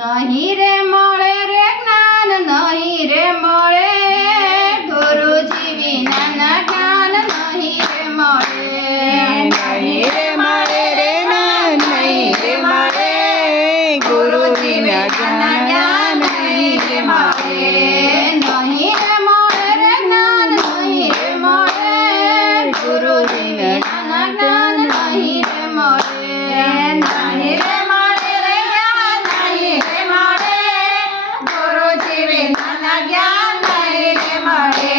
નહીં રે મળે રે જ્ઞાન, નહીં રે મળે ગુરુજી વિનાના જ્ઞાન, નહીં રે મળે. નહીં રે મળે રે જ્ઞાન, નહીં રે મળે ગુરુજી વિનાના જ્ઞાન, નહીં રે મળે. નહીં રે મળે રે જ્ઞાન, નહીં રે મળે ગુરુજી વિનાના જ્ઞાન, નહીં રે મળે. નહીં રે મળે રે જ્ઞાન, નહીં રે મળે ગુરુજી વિનાના જ્ઞાન, નહીં રે મળે.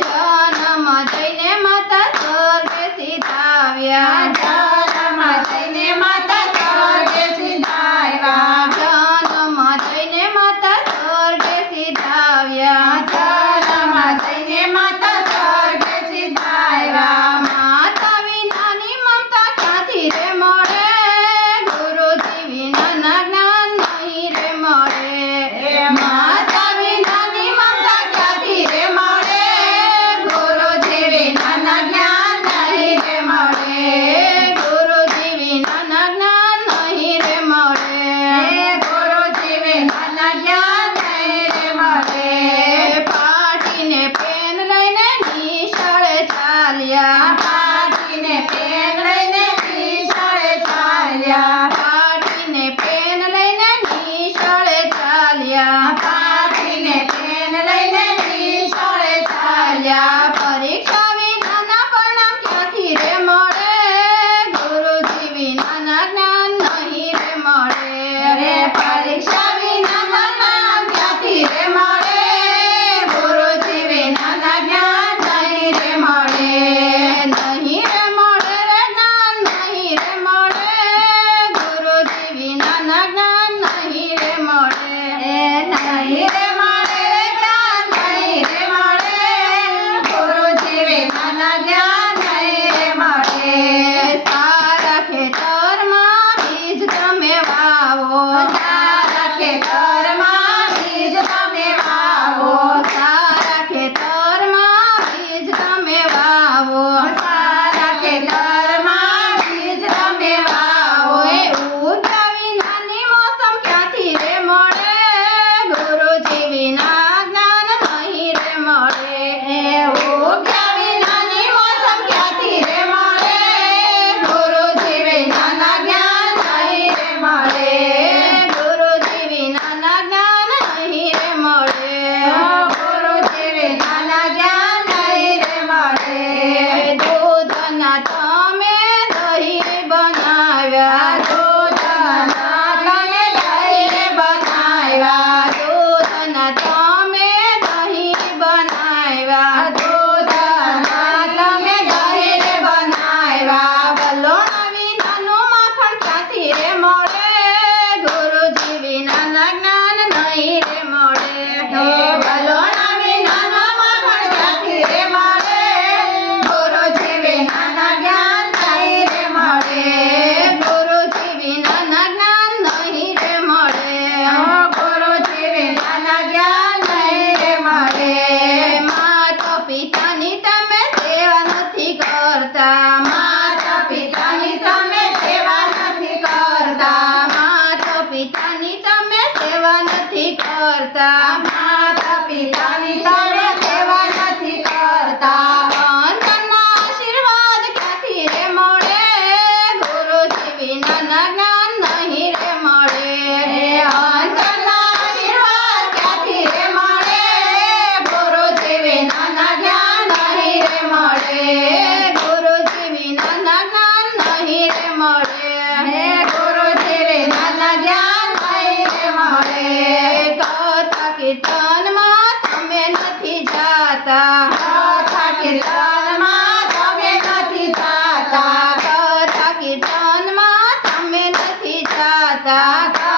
જન્મ થઈને માતા સ્વર્ગે સીધાવ્યા, જન્મ થઈને માતા સ્વર્ગે સીધાવ્યા, જન્મ થઈને માતા સ્વર્ગે સીધાવ્યા, જન્મ થઈને માતા સ્વર્ગે સીધાવ્યા. માતા વિનાની મમતા ક્યાંથી રે મળે, ગુરુજી વિનાના જ્ઞાન નહીં રે મળે. માતા વિનાની મમતા ક્યાંથી રે મળે, ગુરુજી વિનાના જ્ઞાન નહીં રે મળે. ગુરુજી વિનાના જ્ઞાન નહીં રે મળે. ગુરુજી વિનાના જ્ઞાન નહીં રે મળે. પાટીને પેન લઈને નિશાળે ચાલ્યા, પાટીને પેન લઈને નિશાળે ચાલ્યા, પાટીને પેન લઈને નિશાળે ચાલ્યા, પાટીને પેન લઈને નિશાળે ચાલ્યા. પરીક્ષા વિનાના પરિણામ ક્યાંથી રે મળે, ગુરુજી વિનાના જ્ઞાન નહીં રે મળે. પરીક્ષા વિનાના જ્ઞાન ક્યાંથી રે મળે, ગુરુજી વિનાના જ્ઞાન નહીં રે મળે. નહીં રે મળે રે જ્ઞાન, નહીં રે મળે ગુરુજી વિનાના જ્ઞાન, નહીં રે મળે. નહીં રે મળે રે જ્ઞાન, નહીં રે મળે ગુરુજી વિનાના જ્ઞાન, નહીં રે મળે. સારા ખેતરમાં બીજ તમે વાવો, સારા ખેતરમાં બીજ તમે વાવો, સારા ખેતરમાં બીજ તમે વાવો, સારા ખેતરમાં બીજ તમે વાવો. ઉગ્યા વિનાની મોસમ ક્યાંથી રે મળે, ગુરુજી વિના જ્ઞાન નહીં રે મળે. ઉગ્યા વિનાની મોસમ ક્યાંથી રે મળે, ગુરુજી વિનાના જ્ઞાન નહીં રે મળે. ગુરુજી વિનાના જ્ઞાન નહીં રે મળે. ગુરુજી વિનાના જ્ઞાન નહીં રે મળે. દૂધના તમે દહીં બનાવ્યા, દૂધના તમે દહીં બનાવ્યા, દૂધના તમે દહીં બનાવ્યા, દૂધના તમે દહીં બનાવ્યા. વલોણા વિનાનું માખણ ક્યાંથી રે મળે, ગુરુજી વિનાના જ્ઞાન નહીં રે મળે. વલોણા વિનાનું માખણ ક્યાંથી રે મળે, ગુરુજી વિનાના જ્ઞાન નહીં રે મળે. ગુરુજી વિનાના જ્ઞાન નહીં રે મળે. ગુરુજી વિનાના જ્ઞાન નહીં રે મળે. માતા પિતાની તમે સેવા નથી કરતા, માતા પિતાની તમે સેવા નથી કરતા, માતા પિતાની તમે સેવા નથી કરતા, માતા પિતાની તમે સેવા નથી કરતા. અંતરના આશીર્વાદ ક્યાંથી રે મળે, ગુરુજી વિનાના જ્ઞાન નહીં રે મળે. અંતરના આશીર્વાદ ક્યાંથી રે મળે, ગુરુજી વિનાના જ્ઞાન નહીં રે મળે. ગુરુજી વિનાના જ્ઞાન નહીં રે મળે. ગુરુજી વિનાના જ્ઞાન નહીં રે મળે. કથા કીર્તનમાં તમે નથી જાતા, કથા કીર્તનમાં તમે નથી જાતા, કથા કીર્તનમાં તમે નથી જાતા.